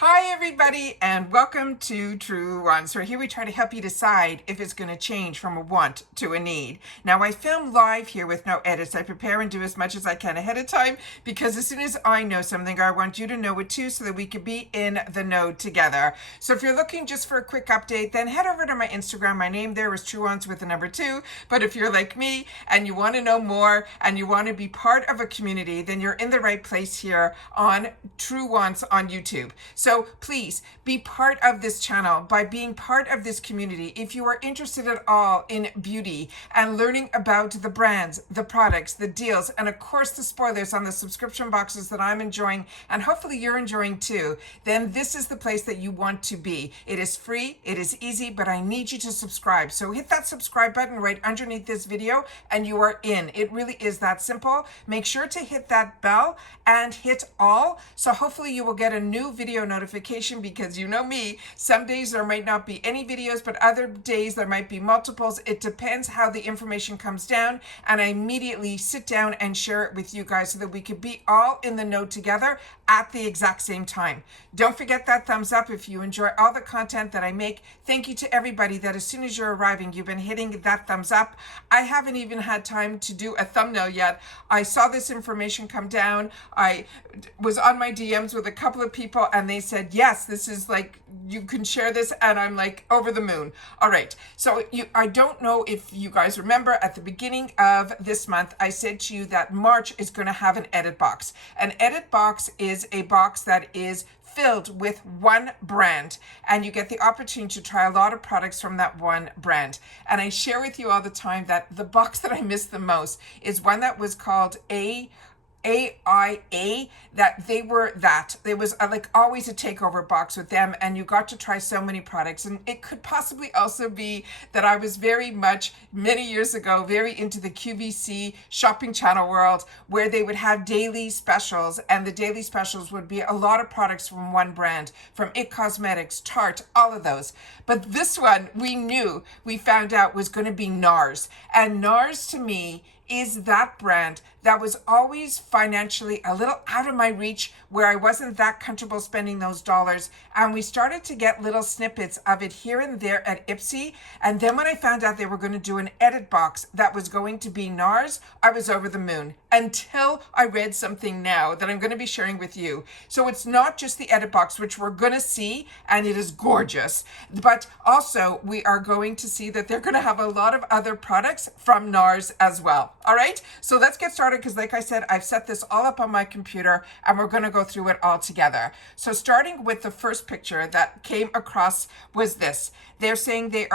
Hi everybody and welcome to Truewants, where here we try to help you decide if it's going to change from a want to a need. Now I film live here with no edits. I prepare and do as much as I can ahead of time because as soon as I know something, I want you to know it too so that we could be in the know together. So if you're looking just for a quick update, then head over to my Instagram. My name there is Truewants with the number 2. But if you're like me and you want to know more and you want to be part of a community, then you're in the right place here on Truewants on YouTube. So please be part of this channel by being part of this community. If you are interested at all in beauty and learning about the brands, the products, the deals, and of course the spoilers on the subscription boxes that I'm enjoying and hopefully you're enjoying too, then this is the place that you want to be. It is free, it is easy, but I need you to subscribe. So hit that subscribe button right underneath this video and you are in. It really is that simple. Make sure to hit that bell and hit all. So hopefully you will get a new video notification because you know me, some days there might not be any videos, but other days there might be multiples. It depends how the information comes down, and I immediately sit down and share it with you guys so that we could be all in the know together at the exact same time. Don't forget that thumbs up if you enjoy all the content that I make. Thank you to everybody that as soon as you're arriving, you've been hitting that thumbs up. I haven't even had time to do a thumbnail yet. I saw this information come down. I was on my DMs with a couple of people and they said, yes, this is like, you can share this, and I'm like over the moon. All right, so I don't know if you guys remember at the beginning of this month, I said to you that March is going to have an edit box. An edit box is a box that is filled with one brand, and you get the opportunity to try a lot of products from that one brand. And I share with you all the time that the box that I miss the most is one that was called AIA, that there was like always a takeover box with them, and you got to try so many products. And it could possibly also be that I was very much many years ago very into the QVC shopping channel world, where they would have daily specials, and the daily specials would be a lot of products from one brand, from IT Cosmetics, Tarte, all of those. But this one we found out was going to be Nars, and Nars to me is that brand that was always financially a little out of my reach, where I wasn't that comfortable spending those dollars. And we started to get little snippets of it here and there at Ipsy. And then when I found out they were going to do an edit box that was going to be Nars, I was over the moon until I read something now that I'm going to be sharing with you. So it's not just the edit box, which we're going to see, and it is gorgeous, but also we are going to see that they're going to have a lot of other products from Nars as well. All right, so let's get started because like I said, I've set this all up on my computer and we're going to go through it all together. So starting with the first picture that came across was this. They're saying they're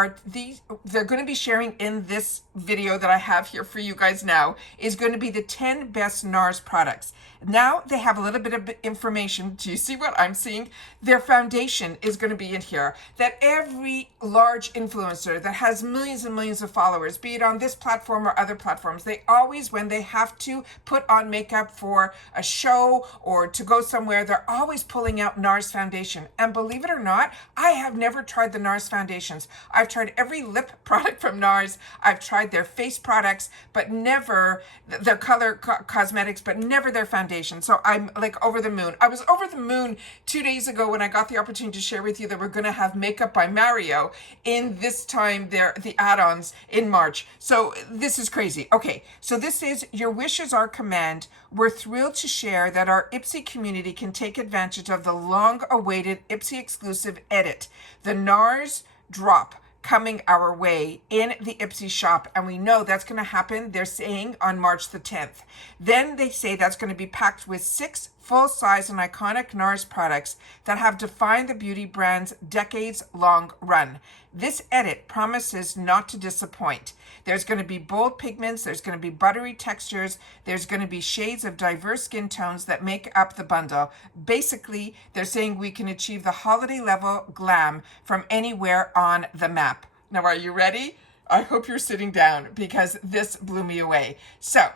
going to be sharing in this video that I have here for you guys now is going to be the 10 best Nars products. Now they have a little bit of information. Do you see what I'm seeing? Their foundation is going to be in here. That every large influencer that has millions and millions of followers, be it on this platform or other platforms, they always, when they have to put on makeup for a show or to go somewhere, they're always pulling out Nars foundation. And believe it or not, I have never tried the Nars foundations. I've tried every lip product from Nars. I've tried their face products, but never their color cosmetics, but never their foundation. So I'm like over the moon. I was over the moon 2 days ago when I got the opportunity to share with you that we're going to have Makeup by Mario in this time, the add-ons in March. So this is crazy. Okay, so this is Your Wish is Our Command. We're thrilled to share that our Ipsy community can take advantage of the long-awaited Ipsy exclusive edit, the Nars drop, coming our way in the Ipsy shop, and we know that's going to happen, they're saying, on March the 10th. Then they say that's going to be packed with 6 full-size and iconic Nars products that have defined the beauty brand's decades-long run. This edit promises not to disappoint. There's going to be bold pigments, there's going to be buttery textures, there's going to be shades of diverse skin tones that make up the bundle. Basically, they're saying we can achieve the holiday level glam from anywhere on the map. Now, are you ready? I hope you're sitting down because this blew me away. So,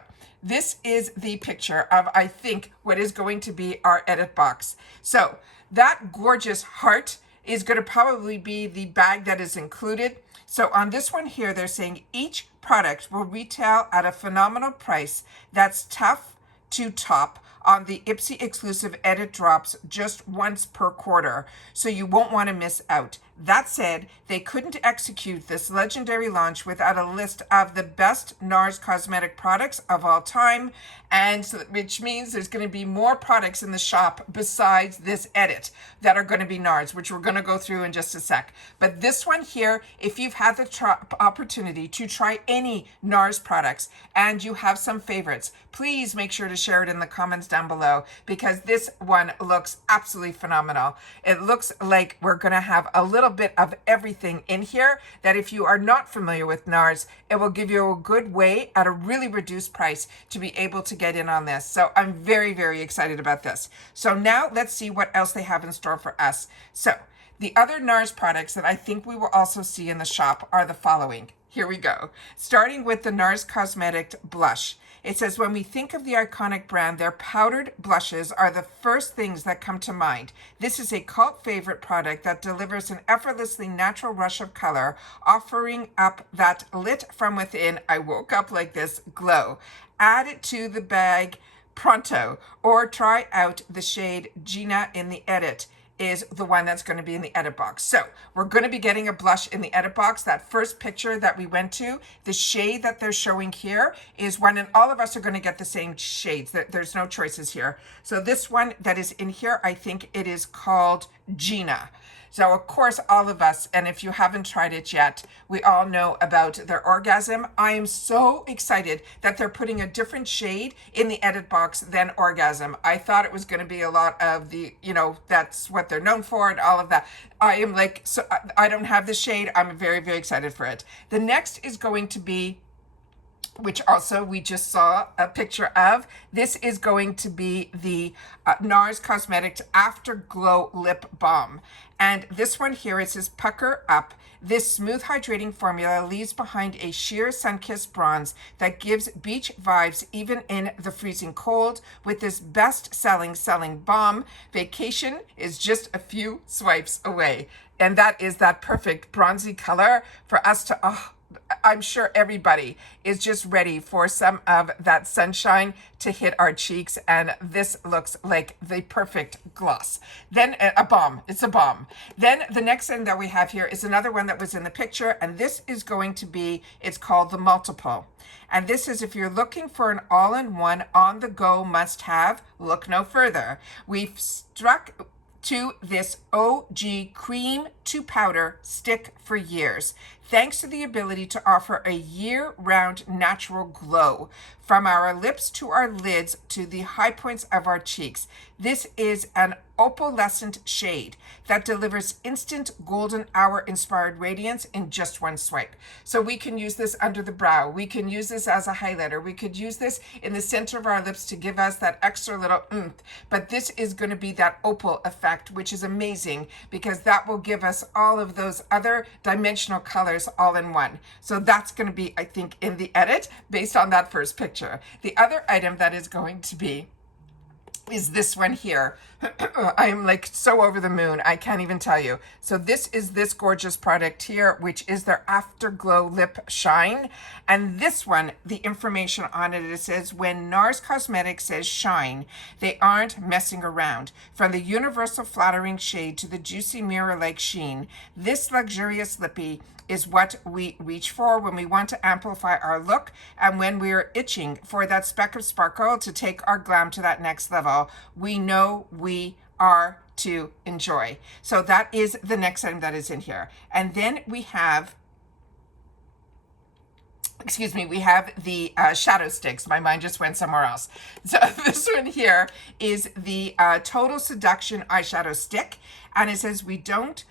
this is the picture of, I think, what is going to be our edit box. So, that gorgeous heart is going to probably be the bag that is included. So on this one here, they're saying each product will retail at a phenomenal price that's tough to top on the Ipsy exclusive edit drops just once per quarter, so you won't want to miss out. That said, they couldn't execute this legendary launch without a list of the best Nars cosmetic products of all time, and so, which means there's going to be more products in the shop besides this edit that are going to be Nars, which we're going to go through in just a sec. But this one here, if you've had the opportunity to try any Nars products and you have some favorites, please make sure to share it in the comments down below, because this one looks absolutely phenomenal. It looks like we're going to have a little bit of everything in here that if you are not familiar with Nars, it will give you a good way at a really reduced price to be able to get in on this. So I'm very, very excited about this. So now let's see what else they have in store for us. So the other Nars products that I think we will also see in the shop are the following. Here we go. Starting with the Nars Cosmetic Blush. It says, when we think of the iconic brand, their powdered blushes are the first things that come to mind. This is a cult favorite product that delivers an effortlessly natural rush of color, offering up that lit from within, I woke up like this glow. Add it to the bag pronto, or try out the shade Gina in the edit is the one that's going to be in the edit box. So we're going to be getting a blush in the edit box. That first picture that we went to, the shade that they're showing here is one, and all of us are going to get the same shades. There's no choices here. So this one that is in here, I think it is called Gina. So of course, all of us, and if you haven't tried it yet, we all know about their Orgasm. I am so excited that they're putting a different shade in the edit box than Orgasm. I thought it was going to be a lot of the, that's what they're known for and all of that. I am like, so I don't have the shade. I'm very, very excited for it. The next is going to be, which also we just saw a picture of. This is going to be the Nars Cosmetics Afterglow Lip Balm. And this one here, it says pucker up. This smooth hydrating formula leaves behind a sheer sun-kissed bronze that gives beach vibes even in the freezing cold. With this best-selling balm, vacation is just a few swipes away. And that is that perfect bronzy color for us to, I'm sure everybody is just ready for some of that sunshine to hit our cheeks, and this looks like the perfect gloss. Then a balm, it's a balm. Then the next thing that we have here is another one that was in the picture, and this is going to be, it's called the Multiple. And this is, if you're looking for an all-in-one on-the-go must-have, look no further. We've struck to this OG cream to powder stick for years, thanks to the ability to offer a year-round natural glow from our lips to our lids to the high points of our cheeks. This is an opalescent shade that delivers instant golden hour inspired radiance in just one swipe. So we can use this under the brow. We can use this as a highlighter. We could use this in the center of our lips to give us that extra little oomph. But this is going to be that opal effect, which is amazing because that will give us all of those other dimensional colors all in one. So that's going to be, I think, in the edit based on that first picture. The other item that is going to be is this one here. I am like so over the moon. I can't even tell you. So this is this gorgeous product here, which is their Afterglow Lip Shine. And this one, the information on it, it says, when Nars Cosmetics says shine, they aren't messing around. From the universal flattering shade to the juicy mirror-like sheen, this luxurious lippy is what we reach for when we want to amplify our look and when we're itching for that speck of sparkle to take our glam to that next level. We know we are to enjoy. So that is the next item that is in here. And then we have, we have the shadow sticks. My mind just went somewhere else. So this one here is the Total Seduction eyeshadow stick. And it says, we don't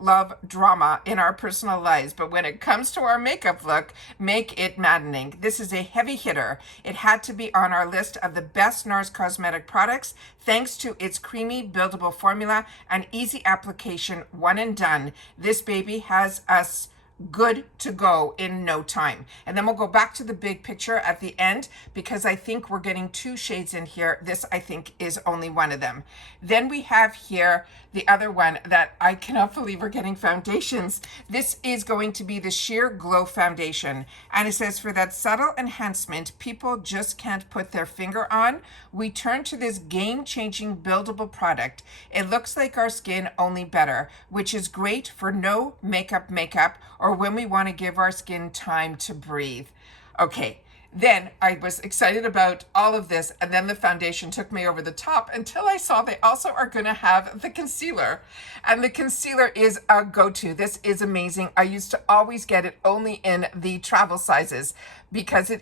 love drama in our personal lives, but when it comes to our makeup look, make it maddening. This is a heavy hitter. It had to be on our list of the best Nars cosmetic products, thanks to its creamy, buildable formula and easy application, one and done. This baby has us good to go in no time. And then we'll go back to the big picture at the end because I think we're getting 2 shades in here. This, I think, is only one of them. Then we have here the other one that I cannot believe we're getting foundations. This is going to be the Sheer Glow Foundation. And it says, for that subtle enhancement people just can't put their finger on, we turn to this game-changing buildable product. It looks like our skin, only better, which is great for no makeup or when we want to give our skin time to breathe. Okay. Then I was excited about all of this, and then the foundation took me over the top until I saw they also are going to have the concealer. And the concealer is a go-to. This is amazing. I used to always get it only in the travel sizes because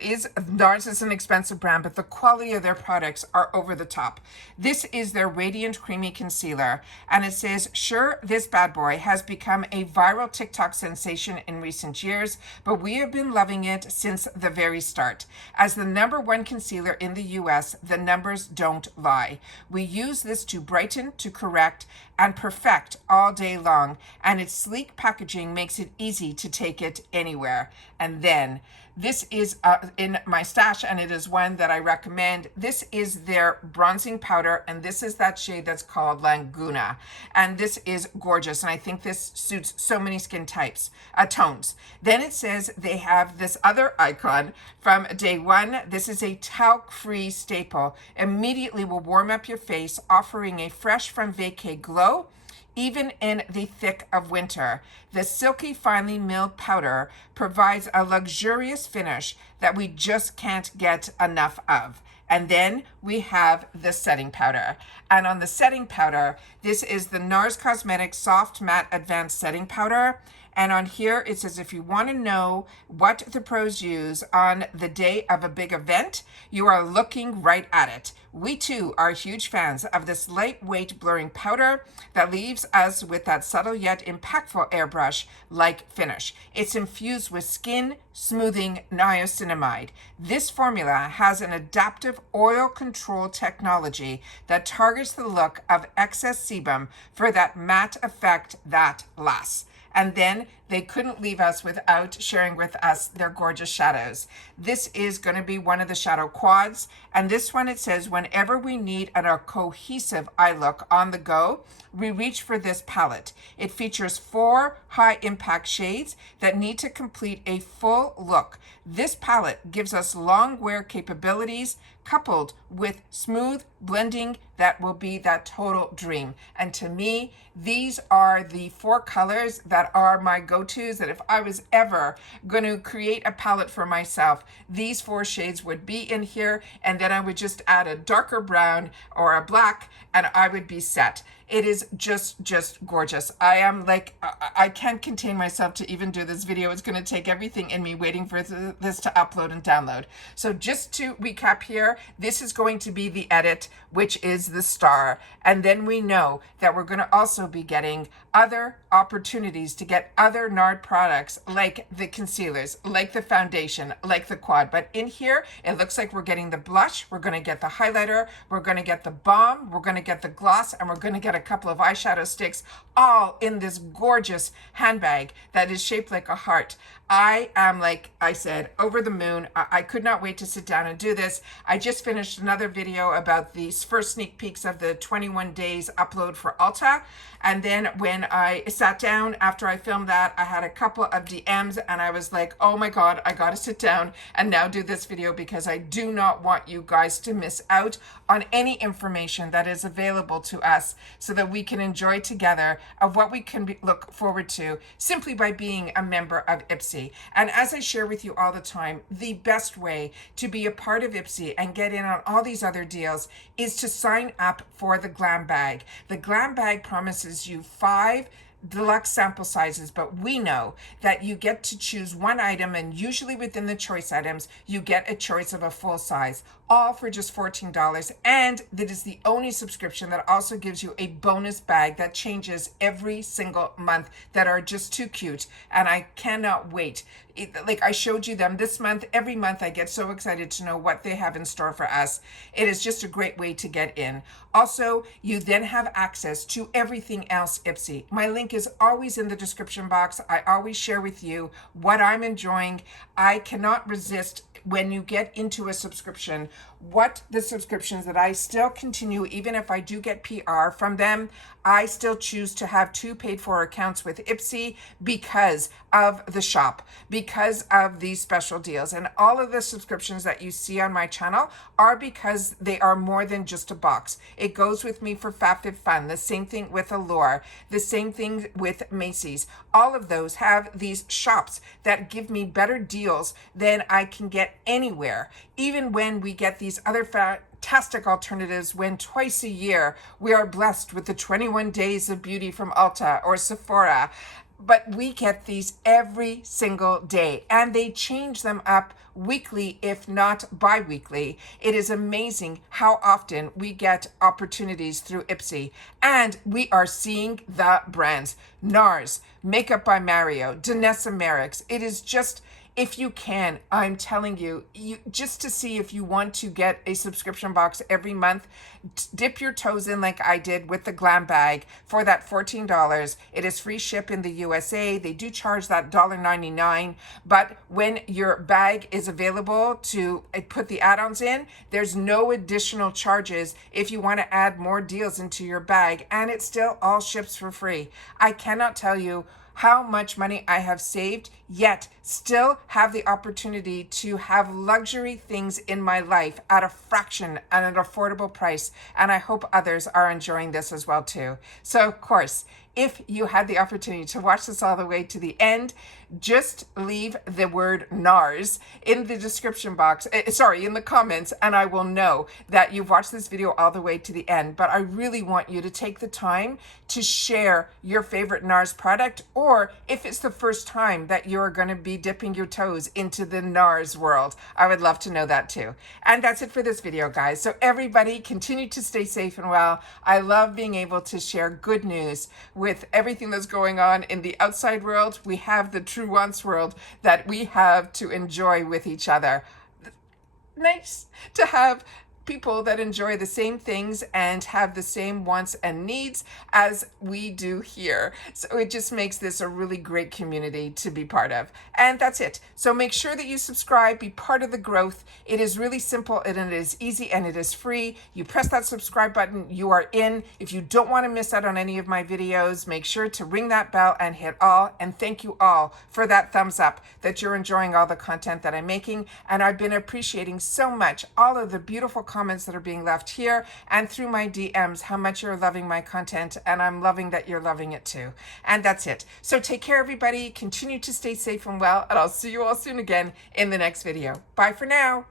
Nars is an expensive brand, but the quality of their products are over the top. This is their Radiant Creamy Concealer, and it says, sure, this bad boy has become a viral TikTok sensation in recent years, but we have been loving it since the very start. As the #1 concealer in the US, the numbers don't lie. We use this to brighten, to correct, and perfect all day long, and its sleek packaging makes it easy to take it anywhere. And then this is in my stash, and it is one that I recommend. This is their bronzing powder, and this is that shade that's called Laguna. And this is gorgeous, and I think this suits so many skin types, tones. Then it says they have this other icon from day one. This is a talc-free staple. Immediately will warm up your face, offering a fresh from vacay glow, even in the thick of winter. The silky, finely milled powder provides a luxurious finish that we just can't get enough of. And then we have the setting powder. And on the setting powder, this is the Nars Cosmetics Soft Matte Advanced Setting Powder. And on here, it says, if you want to know what the pros use on the day of a big event, you are looking right at it. We too are huge fans of this lightweight blurring powder that leaves us with that subtle yet impactful airbrush-like finish. It's infused with skin smoothing niacinamide. This formula has an adaptive oil control technology that targets the look of excess sebum for that matte effect that lasts. And then they couldn't leave us without sharing with us their gorgeous shadows. This is going to be one of the shadow quads. And this one, it says, whenever we need a cohesive eye look on the go, we reach for this palette. It features 4 high impact shades that need to complete a full look. This palette gives us long wear capabilities coupled with smooth blending that will be that total dream. And to me, these are the 4 colors that are my go-tos, that if I was ever going to create a palette for myself, these 4 shades would be in here, and then I would just add a darker brown or a black and I would be set. It is just gorgeous. I am like, I can't contain myself to even do this video. It's going to take everything in me waiting for this to upload and download. So just to recap here, this is going to be the edit, which is the star. And then we know that we're going to also be getting other opportunities to get other Nard products like the concealers, like the foundation, like the quad. But in here, it looks like we're getting the blush, we're going to get the highlighter, we're going to get the balm, we're going to get the gloss, and we're going to get a couple of eyeshadow sticks, all in this gorgeous handbag that is shaped like a heart. I am, like I said, over the moon. I could not wait to sit down and do this. I just finished another video about these first sneak peeks of the 21 days upload for Ulta. And then when I sat down after I filmed that, I had a couple of DMs and I was like, oh my God, I got to sit down and now do this video because I do not want you guys to miss out on any information that is available to us so that we can enjoy together of what we can look forward to simply by being a member of Ipsy. And as I share with you all the time, the best way to be a part of Ipsy and get in on all these other deals is to sign up for the Glam Bag. The Glam Bag promises you 5 deluxe sample sizes, but we know that you get to choose one item, and usually within the choice items, you get a choice of a full size. all for just $14. And that is the only subscription that also gives you a bonus bag that changes every single month that are just too cute. And I cannot wait. Like I showed you them this month. Every month I get so excited to know what they have in store for us. It is just a great way to get in. Also, you then have access to everything else Ipsy. My link is always in the description box. I always share with you what I'm enjoying. I cannot resist when you get into a subscription, what the subscriptions that I still continue, even if I do get PR from them, I still choose to have 2 paid for accounts with Ipsy because of the shop, because of these special deals. And all of the subscriptions that you see on my channel are because they are more than just a box. It goes with me for FabFitFun, the same thing with Allure, the same thing with Macy's. All of those have these shops that give me better deals than I can get anywhere. Even when we get these other fantastic alternatives, when twice a year we are blessed with the 21 days of beauty from Ulta or Sephora, but we get these every single day and they change them up weekly, if not bi-weekly. It is amazing how often we get opportunities through Ipsy, and we are seeing the brands. Nars, Makeup by Mario, Danessa Merrick's. It is just, if you can, I'm telling you, just to see if you want to get a subscription box every month, dip your toes in like I did with the glam bag for that $14. It is free ship in the USA. They do charge that $1.99, but when your bag is available to put the add-ons in, there's no additional charges if you want to add more deals into your bag, and it still all ships for free. I cannot tell you how much money I have saved, yet still have the opportunity to have luxury things in my life at a fraction and an affordable price. And I hope others are enjoying this as well too. So of course, if you had the opportunity to watch this all the way to the end, just leave the word Nars in the description box, in the comments, and I will know that you've watched this video all the way to the end. But I really want you to take the time to share your favorite Nars product, or if it's the first time that you're going to be dipping your toes into the Nars world, I would love to know that too. And that's it for this video, guys. So everybody continue to stay safe and well. I love being able to share good news with everything that's going on in the outside world. We have the Truewants world that we have to enjoy with each other. Nice to have people that enjoy the same things and have the same wants and needs as we do here. So it just makes this a really great community to be part of. And that's it. So make sure that you subscribe, be part of the growth. It is really simple and it is easy and it is free. You press that subscribe button, you are in. If you don't want to miss out on any of my videos, make sure to ring that bell and hit all. And thank you all for that thumbs up, that you're enjoying all the content that I'm making. And I've been appreciating so much all of the beautiful comments that are being left here and through my DMs, how much you're loving my content, and I'm loving that you're loving it too. And that's it. So take care, everybody. Continue to stay safe and well, and I'll see you all soon again in the next video. Bye for now.